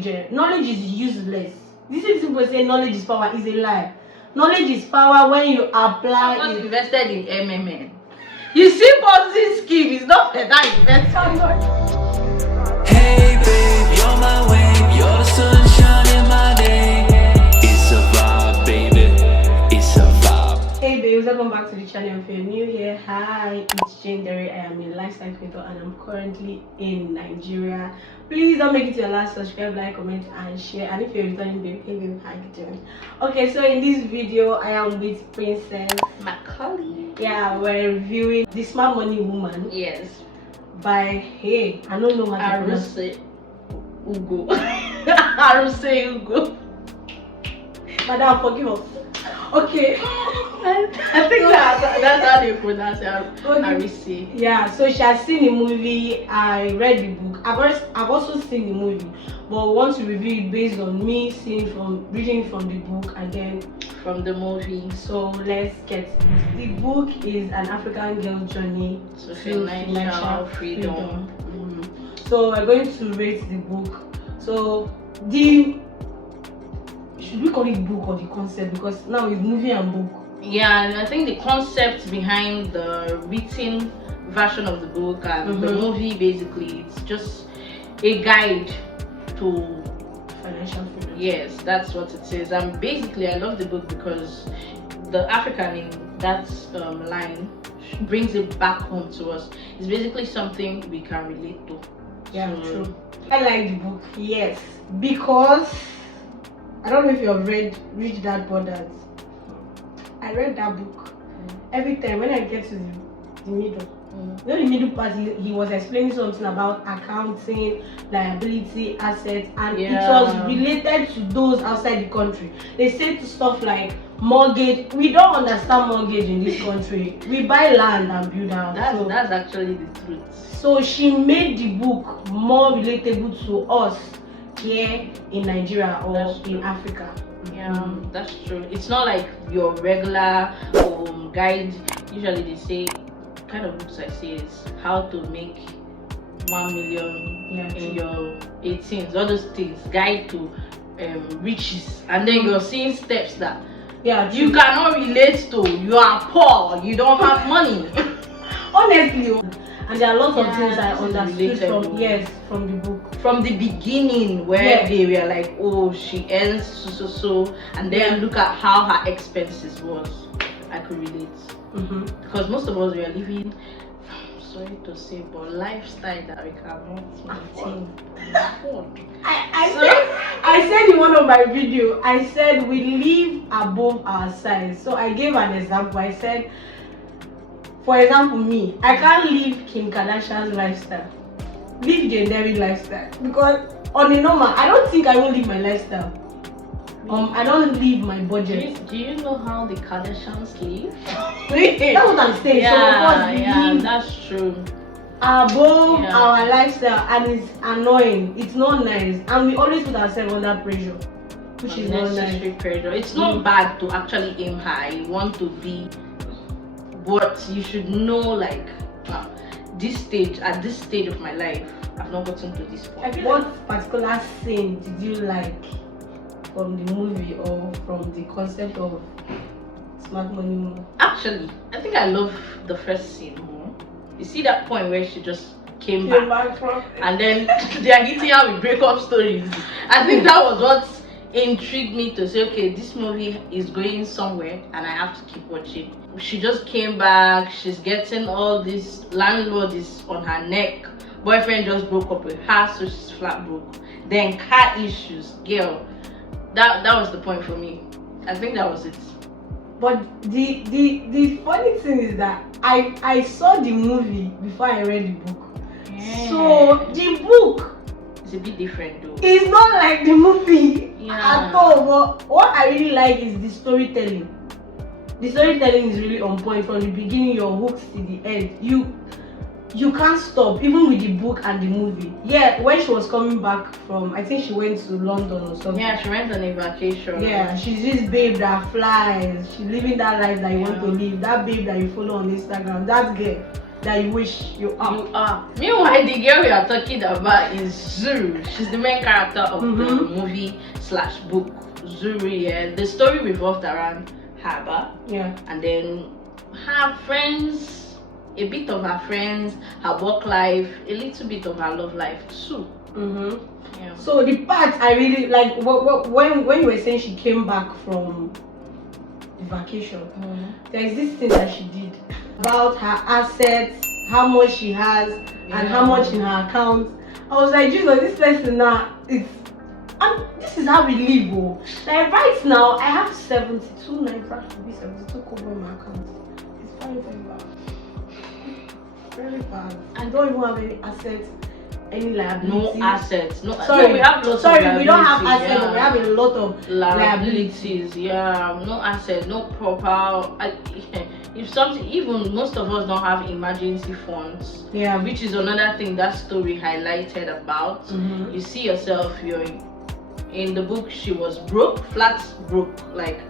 knowledge. Knowledge is useless. This is people say knowledge is power is a lie. Knowledge is power when you apply I'm it. invested in MMN. You see, Ponzi scheme is not that investment. Hey babe, you're my wave, you're the sunshine in my day. It's a vibe, baby, it's a vibe. Hey babes, welcome back to the channel. If you're new here, hi, it's Zuri. I am a lifestyle creator and I'm currently in Nigeria. Please don't make it your last. Subscribe, like, comment and share. And if you're returning babe, hey babe, how you doing? Okay, so in this video I am with Princess Macaulay. Yeah, we're reviewing The Smart Money Woman. Yes. By I don't know how to pronounce Aruse Ugo. Aruse Ugo. Madam, forgive us. Okay. I think that's how they pronounce it. Aruse. Yeah, so she has seen the movie. I read the book. I've also seen the movie, but we want to review it based on me reading from the book and then from the movie. So let's get it. The book is an African girl's journey to financial freedom. So we're going to rate the book. So should we call it book or the concept, because now it's movie and book? Yeah, and I think the concept behind the written version of the book and the movie, basically it's just a guide to financial freedom. Yes, that's what it is. And basically I love the book because the African in that line brings it back home to us. It's basically something we can relate to. Yeah, true. I like the book, yes, because I don't know if you have read Rich Dad Poor Dad. I read that book. Every time when I get to the middle, you know, the middle part, he was explaining something about accounting, liability, assets, and it was related to those outside the country. They say to stuff like mortgage. We don't understand mortgage in this country. We buy land and build house. That's actually the truth. So she made the book more relatable to us here in Nigeria or in Africa. Yeah, that's true. It's not like your regular guide. Usually they say, kind of books I say is how to make 1 million in your 18s, all those things, guide to riches, and then you're seeing steps that you cannot relate to. You are poor, you don't have money. Honestly, and there are lots of things I understood from the book. From the beginning, where they were like, oh, she earns so, and then look at how her expenses was. I could relate. Because most of us were living, sorry to say, but lifestyle that we cannot maintain. I said in one of my videos, I said we live above our size. So I gave an example. I said, for example, me, I can't live Kim Kardashian's lifestyle, live generic lifestyle, because on a normal, I don't think I will live my lifestyle. I don't leave my budget. Do you know how the Kardashians live? That's what I'm saying. So of course we live that's true. Above our lifestyle, and it's annoying. It's not nice, and we always put ourselves under pressure, which is not nice. Pressure. It's not bad to actually aim high. You want to be, but you should know, like, at this stage of my life, I've not gotten to this point. What particular scene did you like from the movie or from the concept of Smart Money more? Actually, I think I love the first scene more. You see that point where she just came back from and then they are hitting her with breakup stories. I think that was what intrigued me to say, okay, this movie is going somewhere and I have to keep watching. She just came back, she's getting all this, landlord is on her neck, boyfriend just broke up with her, so she's flat broke. Then car issues, girl. That was the point for me. I think that was it. But the funny thing is that I saw the movie before I read the book. So the book is a bit different though. It's not like the movie at all. But what I really like is the storytelling. The storytelling is really on point from the beginning. You're hooked to the end. You can't stop, even with the book and the movie. Yeah, when she was coming back from, I think she went to London or something. Yeah, she went on a vacation. Yeah, she's this babe that flies. She's living that life that you want to live. That babe that you follow on Instagram. That girl. that you wish you are. You are. Meanwhile, the girl we are talking about is Zuri. She's the main character of the movie / book. Zuri. Yeah. The story revolved around her. Yeah. And then her friends, a bit of her friends, her work life, a little bit of her love life too. Yeah. So the part I really like, when you were saying she came back from the vacation, there is this thing that she did about her assets, how much she has, and how much in her account. I was like, Jesus, this person now, this is how we live. Oh. Like right now, I have 72 naira to be 72 kobo in my account. It's very, very bad. Very bad. I don't even have any assets, any liabilities. No assets. No. Sorry, we have lots sorry, of we don't have assets, yeah. but we have a lot of liabilities. Yeah, no assets, no proper. If something, even most of us don't have emergency funds. Yeah, which is another thing that story highlighted about. You see yourself, you're in the book. She was broke, flat broke. Like,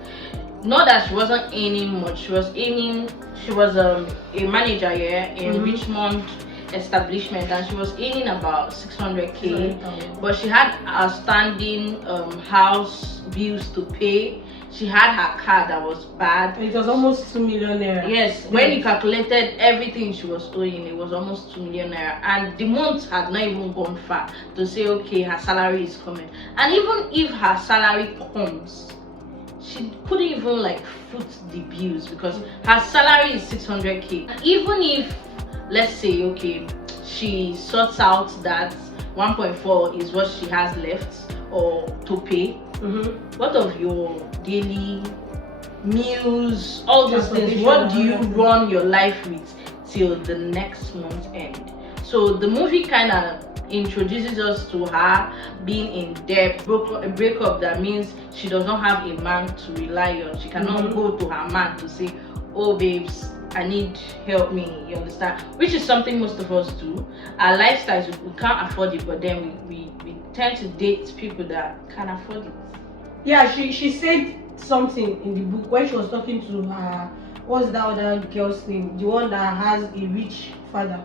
not that she wasn't earning much. She was earning. She was a manager here in Richmond establishment, and she was earning about 600k. But she had outstanding house bills to pay. She had her car that was bad. It was almost 2 million naira. Yes, when you calculated everything she was owing, it was almost 2 million naira. And the month had not even gone far to say, okay, her salary is coming. And even if her salary comes, she couldn't even like foot the bills because her salary is 600k. And even if, let's say, okay, she sorts out that 1.4 is what she has left or to pay. What of your daily meals, all those things? What do you run your life with till the next month end? So the movie kind of introduces us to her being in debt, a breakup that means she does not have a man to rely on. She cannot go to her man to say, oh babes, I need help me, you understand? Which is something most of us do. Our lifestyles, we can't afford it, but then we tend to date people that can afford it. Yeah, she said something in the book when she was talking to her, what's that other girl's name? The one that has a rich father.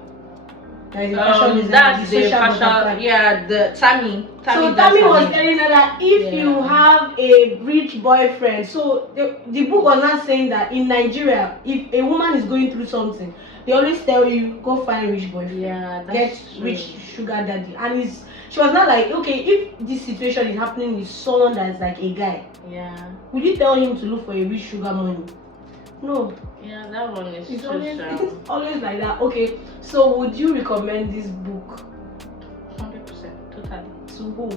That is a fashion designer, that's the fashion, yeah, the Tammy. So Tammy was telling her that if you have a rich boyfriend, so the book was not saying that in Nigeria, if a woman is going through something, they always tell you, go find a rich boyfriend. Yeah, get rich sugar daddy. And she was not like, okay, if this situation is happening with someone that's like a guy, would you tell him to look for a rich sugar mommy? No. Yeah, that one is it's always like that. Okay, so would you recommend this book? 100%, totally. To who?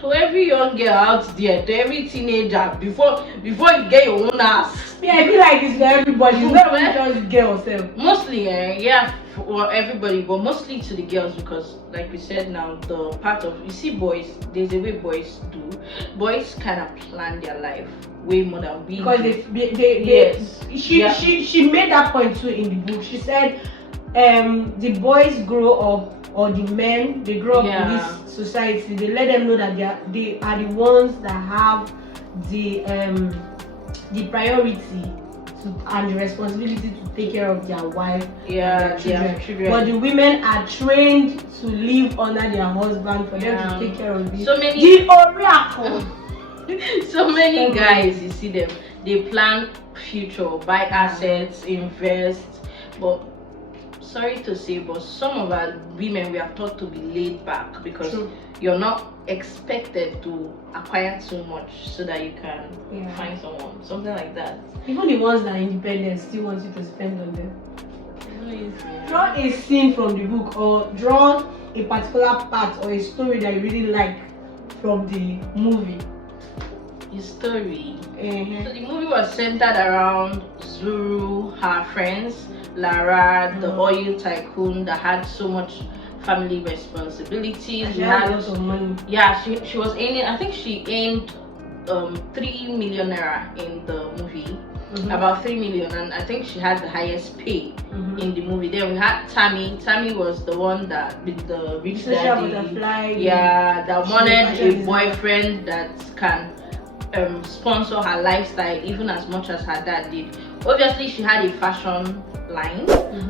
To every young girl out there, to every teenager, before you get your own ass. Yeah, I feel like it's for everybody. It's not only just girls. Mostly, yeah, for everybody, but mostly to the girls because, like we said now, the part of you see boys. There's a way boys do. Boys kind of plan their life way more than we. Because she made that point too in the book. She said, the boys grow up. Or the men, they grow up in this society. They let them know that they are the ones that have the priority and the responsibility to take care of their wife and their children. But the women are trained to live under their husband for them to take care of this. The oracle. So many guys, you see them, they plan future, buy assets, invest, but sorry to say, but some of our women, we are taught to be laid back because you're not expected to acquire too much so that you can find someone, something like that. Even the ones that are independent still want you to spend on them. Draw a scene from the book or draw a particular part or a story that you really like from the movie. The story. So the movie was centered around Zuru, her friends, Lara, the oil tycoon that had so much family responsibilities. She had a lot of money. Yeah, she was earning. I think she earned 3 million naira in the movie, about 3 million, and I think she had the highest pay in the movie. Then we had Tammy. Tammy was the one that with the rich daddy. Butterfly. Yeah, that wanted a boyfriend that can sponsor her lifestyle even as much as her dad did. Obviously, she had a fashion line,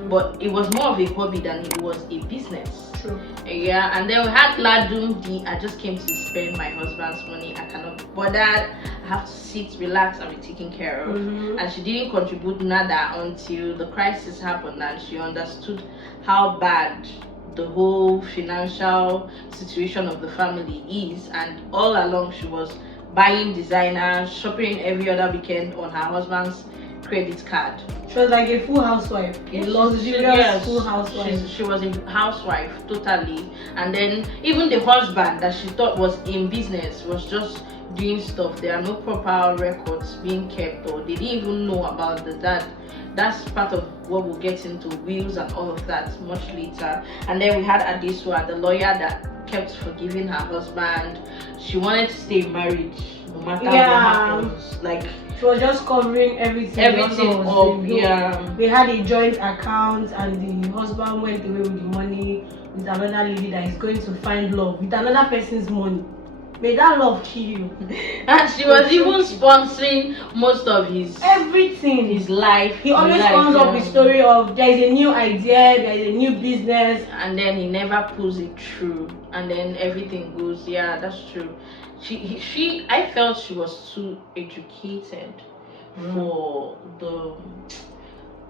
but it was more of a hobby than it was a business. True. Yeah, and then we had Ladum the I just came to spend my husband's money. I cannot be bothered. I have to sit, relax, and be taken care of. And she didn't contribute nada until the crisis happened and she understood how bad the whole financial situation of the family is. And all along she was buying designer, shopping every other weekend on her husband's credit card. She was like a full housewife, a luxurious full housewife. She was a housewife totally, and then even the husband that she thought was in business was just doing stuff. There are no proper records being kept, or they didn't even know about the dad. That's part of what we'll get into, wills and all of that much later. And then we had Adesua, the lawyer that kept forgiving her husband. She wanted to stay married no matter what happens. Like, she was just covering everything up. Yeah, we had a joint account and the husband went away with the money with another lady that is going to find love with another person's money. May that love kill you. And she was even sponsoring most of everything, his life. He always comes up with story of there is a new idea, there is a new business, and then he never pulls it through, and then everything goes. Yeah, that's true. I felt she was too educated for the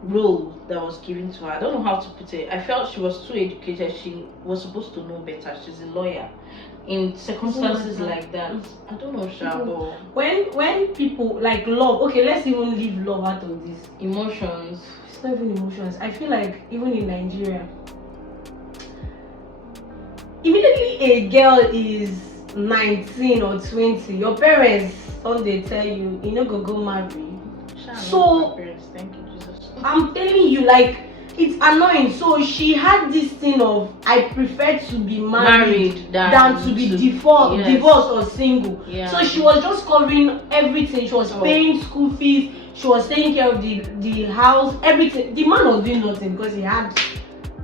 role that was given to her. I don't know how to put it. I felt she was too educated. She was supposed to know better. She's a lawyer. In circumstances like that, I don't know, Shabo. When people like love, okay, let's even leave love out of this. Emotions. It's not even emotions. I feel like even in Nigeria, immediately a girl is 19 or 20, your parents someday tell you, you know, go marry. So parents, thank you, Jesus. I'm telling you, like, it's annoying. So she had this thing of I prefer to be married than to be divorced or single. Yeah. So she was just covering everything. She was paying school fees. She was taking care of the house, everything. The man was doing nothing because he had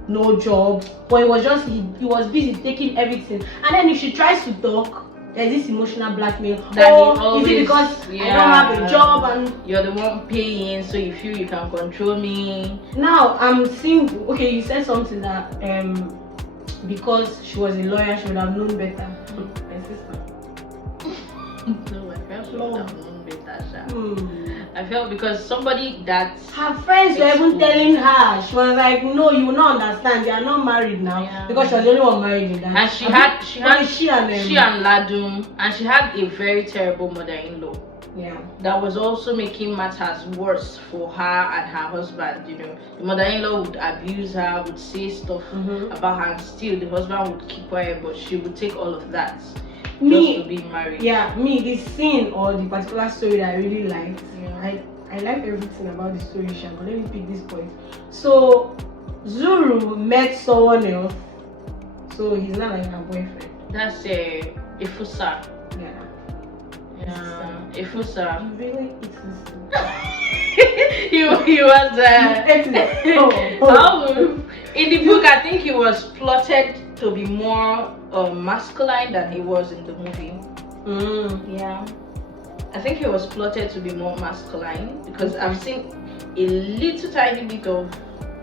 no job, but it was just he was busy taking everything. And then if she tries to talk, there's this emotional blackmail. Is it because I don't have a job and you're the one paying, so you feel you can control me? Now I'm single. Okay, you said something that because she was a lawyer, she would have known better. My sister. No, I felt she would have known better, Sha. I felt because somebody that her friends were even telling her, she was like, no, you will not understand, they are not married now, because she was the only one married in that. And she and Ladum, and she had a very terrible mother-in-law. Yeah, that was also making matters worse for her and her husband. You know, the mother-in-law would abuse her, would say stuff about her, and still the husband would keep quiet, but she would take all of that just to be married. Yeah, the scene or the particular story that I really liked. I like everything about the story, but let me pick this point. So Zuru met someone else, so he's not like her boyfriend. That's a Ifusa. Yeah, Ifusa. You really he was in the book. I think he was plotted to be more masculine than he was in the movie. Yeah, I think he was plotted to be more masculine because I've seen a little tiny bit of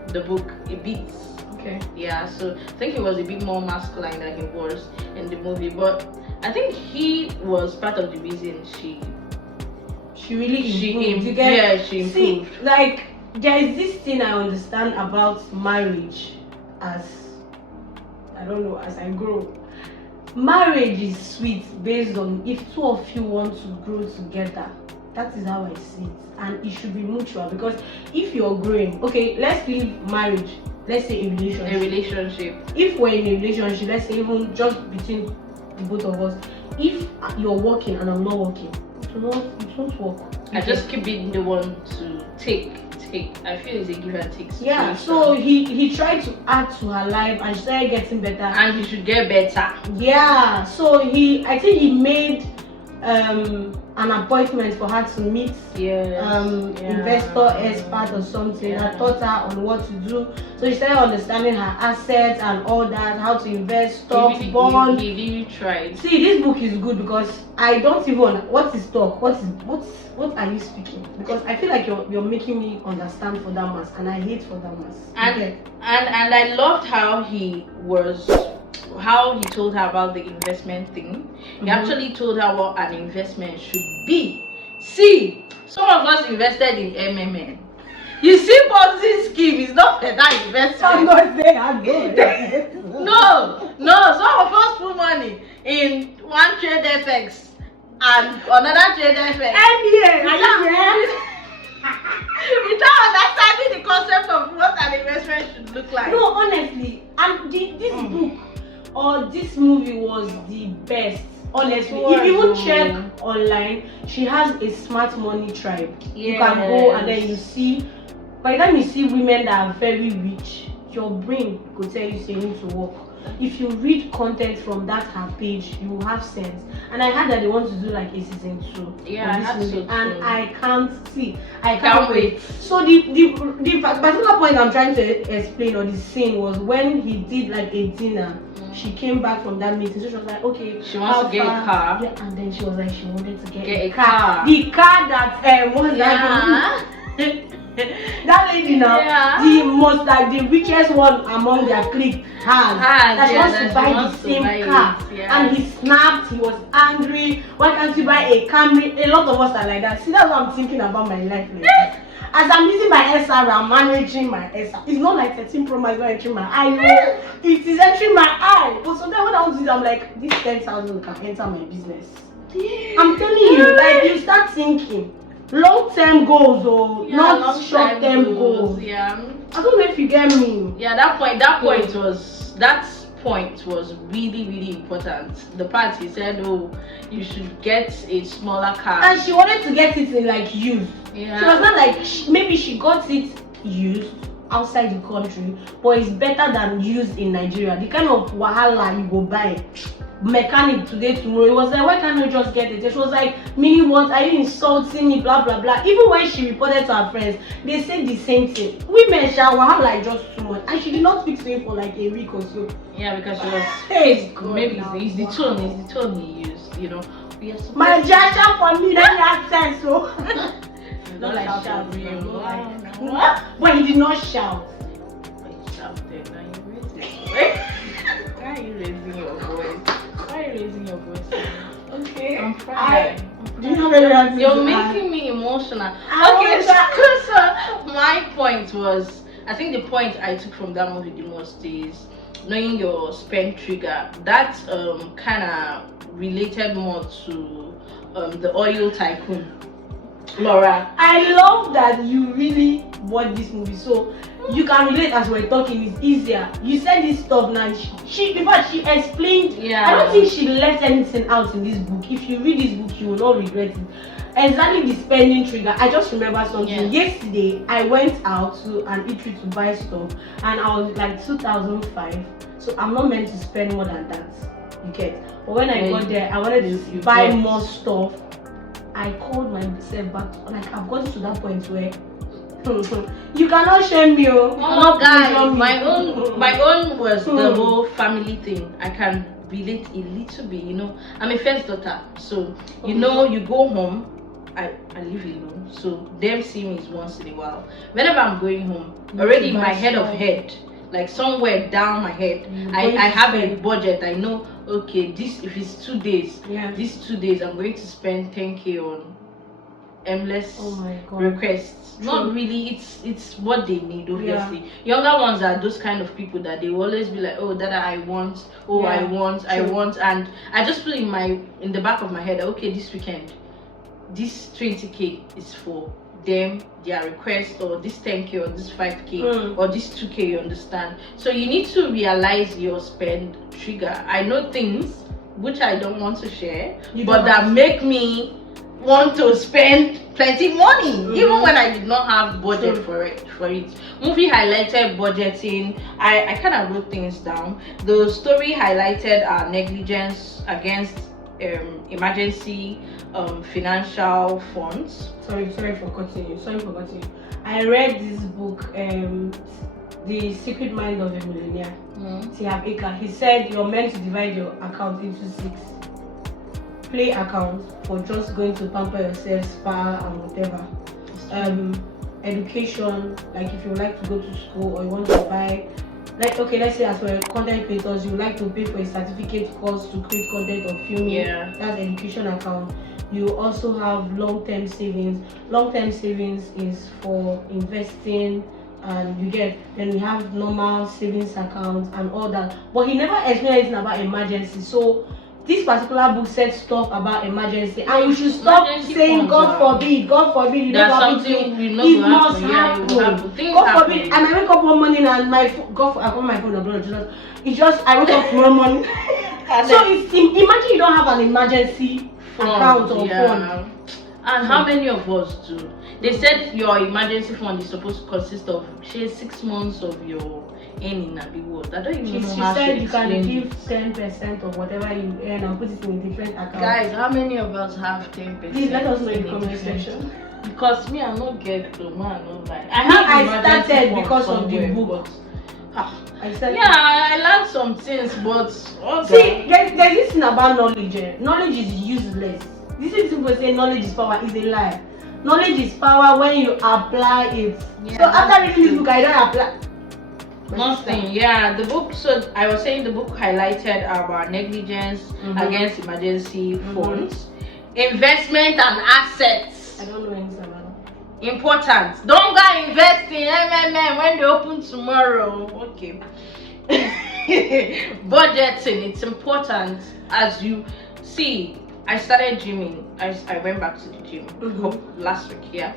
the book, a bit. Okay. Yeah, so I think he was a bit more masculine than he was in the movie, but I think he was part of the reason she improved. She improved. See, like, there is this thing I understand about marriage as I grow. Marriage is sweet based on if two of you want to grow together. That is how I see it, and it should be mutual, because if you're growing, okay, let's leave marriage, let's say a relationship. If we're in a relationship, let's say even just between the both of us, if you're working and I'm not working, it won't work. I just keep being the one to take. I feel it's a give and take situation. Yeah, so he tried to add to her life and she started getting better. And he should get better. Yeah, so I think he made an appointment for her to meet investor expert or something. I taught her on what to do, so she started understanding her assets and all that, how to invest, stocks, bonds. He really tried. See, this book is good because I don't even what is stock, what are you speaking, because I feel like you're making me understand for that mass, and I hate for that mass. And I loved how he told her about the investment thing. He actually told her what an investment should be. See, some of us invested in MMN. You see, Ponzi scheme is not for that investment. I'm not saying I'm good. No, some of us put money in one trade FX and another trade FX. Without understanding the concept of what an investment should look like. No, honestly, and this book or this movie was the best. Honestly, if you even check online, she has a smart money tribe. You can go and then you see. By the time you see women that are very rich, your brain could tell you say you need to work. If you read content from her page, you will have sense. And I heard that they want to do like a season 2. Yeah, this movie, and I can't wait. So the particular point I'm trying to explain, or the scene, was when he did like a dinner. She came back from that meeting, so she was like, okay, she wants to get a car. Yeah, and then she was like, she wanted to get a car. The car that that lady now, the most, like the richest one among their clique has. That she wants to buy the same car. And he snapped, he was angry. Why can't you buy a Camry? A lot of us are like that. See, that's what I'm thinking about my life. Like, as I'm using my SR, I'm managing my SR. It's not like 13 Pro Max not entering my eye. No, it is entering my eye. But sometimes when I want to do it, I'm like, this 10,000 can enter my business. I'm telling you, like, you start thinking long-term goals or not short-term goals. Yeah. I don't know if you get me. Yeah, that point was really, really important. The part he said, oh, you should get a smaller car. And she wanted to get it in like used. Yeah. So it's not like maybe she got it used outside the country, but it's better than used in Nigeria. The kind of wahala you go buy mechanic today, tomorrow. It was like, why can't you just get it? She was like, Minnie, what are you insulting me? Blah blah blah. Even when she reported to her friends, they said the same thing. Women shall have like just too much, and she did not speak to him for like a week or so. Yeah, because she was maybe it's the tone he used. You know, my Jasha for me that has sense. So not like shout. But he did not shout. But he shouted. Now you raised it. Why are you raising your voice? Okay. I'm crying. You're making me emotional. Okay, so my point was, I think the point I took from that movie the most is knowing your spend trigger. That kind of related more to the oil tycoon, Laura. I love that you really watched this movie, so you can relate as we're talking. It's easier. You said this stuff now. She explained. Yeah. I don't think she left anything out in this book. If you read this book, you will not regret it. Exactly the spending trigger. I just remember something. Yesterday, I went out to an eatery to buy stuff, and I was like 2005. So I'm not meant to spend more than that. You get. But when I got there, I wanted to buy more stuff. I called myself back. Like, I've gotten to that point where you cannot shame me. Oh guys, my own was the whole family thing. I can relate a little bit, you know. I'm a first daughter, so you know, you go home. I live alone, so them see me once in a while. Whenever I'm going home, already in my head of head, like somewhere down my head, I have a budget. I know, okay, this, if it's 2 days, these 2 days I'm going to spend 10K on endless requests. Not really, it's what they need, obviously. Younger ones are those kind of people that they will always be like, oh, that I want, I want, and I just put in the back of my head, okay, this weekend, this 20K is for them, their request, or this 10K or this 5K or this 2K, you understand? So you need to realize your spend trigger. I know things which I don't want to share, but that make me want to spend plenty money, even when I did not have budget for it. Movie highlighted budgeting. I kind of wrote things down. The story highlighted our negligence against emergency financial funds. Sorry for cutting you. I read this book, The Secret Mind of a Millionaire. T.Have Akers. He said you're meant to divide your account into 6. Play account for just going to pamper yourself, spa and whatever. Education, like if you like to go to school or you want to buy, like okay, let's say as for content creators, you like to pay for a certificate course to create content or filming. Yeah. That's education account. You also have long-term savings. Long-term savings is for investing, and you get. Then we have normal savings accounts and all that. But he never explained anything about emergency. So this particular book said stuff about emergency, and we should stop saying God forbid, you never something it will must happen. happen. God forbid, and I wake up one morning and my God, I put my phone on blood. It's just I wake up tomorrow morning. So it's imagine you don't have an emergency account or fund. And how many of us do? They said your emergency fund is supposed to consist of 6 months of your earning and reward. I don't even know how she said to you can explain give it. 10% of whatever you earn and put it in a different account. Guys, how many of us have 10%? Please let us know in the comment section. Because me, I don't get to man, no like. I started because of the book. I learned some things, but see, there's this thing about knowledge. Knowledge is useless. This is people say knowledge is power is a lie. Knowledge is power when you apply it. Yeah, so after reading this book, I don't apply nothing. Yeah, the book. So I was saying the book highlighted our negligence against emergency funds, investment and assets. I don't know anything about that. Important. Don't go invest in MMM when they open tomorrow. Okay. Budgeting. It's important. As you see, I started gymming. I went back to the gym last week. Yeah.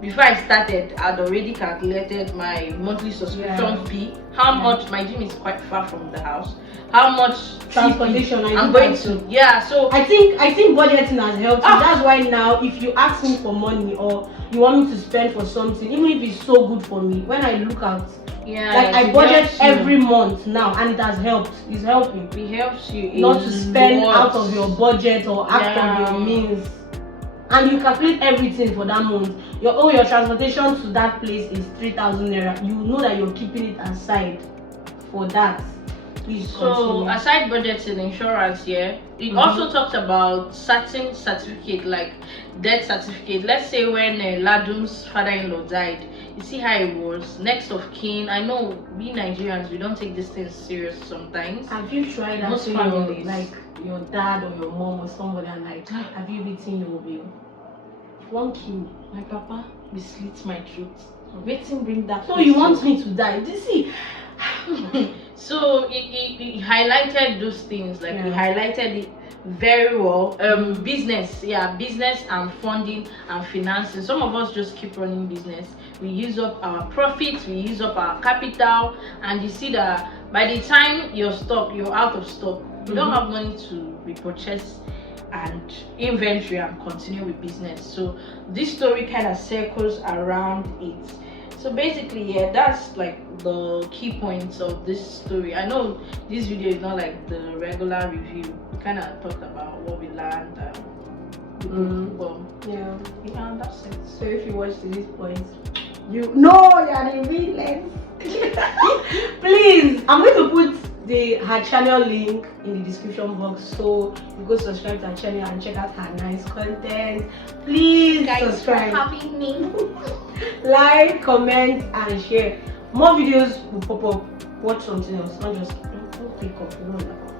Before I started, I'd already calculated my monthly subscription fee. How much my gym is quite far from the house. How much transportation I'm going to. Yeah. So I think budgeting has helped. That's why now, if you ask me for money or you want me to spend for something, even if it's so good for me, when I look out. Yeah, like I budget every month now, and it has helped. It's helping. It helps you not to spend out of your budget or out of your means. And you calculate everything for that month. Your transportation to that place is 3,000 naira. You know that you're keeping it aside for that. Please continue. So aside budgeting, insurance, it also talks about certain certificate like death certificate. Let's say when Ladum's father-in-law died, you see how it was next of kin. I know we Nigerians, we don't take these things serious sometimes. Have you tried that? Most families, like your dad or your mom or somebody, and like, have you written your will? One kill. My papa will slit my throat. Waiting bring that. So you want me to die? You see. So he highlighted those things, like he highlighted it very well. Business and funding and financing. Some of us just keep running business. We use up our profits, we use up our capital, and you see that by the time you're out of stock, you don't have money to repurchase and inventory and continue with business. So this story kind of circles around it. So basically, that's like the key points of this story. I know this video is not like the regular review. We kind of talked about what we learned. That's it. So if you watch to this point, you know you're the villain. Please, I'm going to put her channel link in the description box, so you go subscribe to her channel and check out her nice content. Please subscribe. Having me. Like, comment and share. More videos will pop up. Watch something else, not just don't pick up.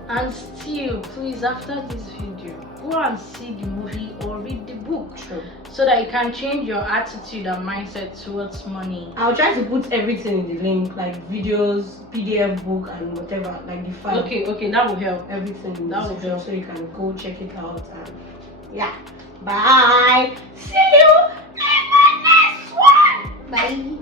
And still, please, after this video, go and see the movie or read the book. True. So that you can change your attitude and mindset towards money. I'll try to put everything in the link, like videos, PDF book, and whatever, like the file. Okay, that will help. Everything that will help. So you can go check it out. And bye. See you in my next one. Bye.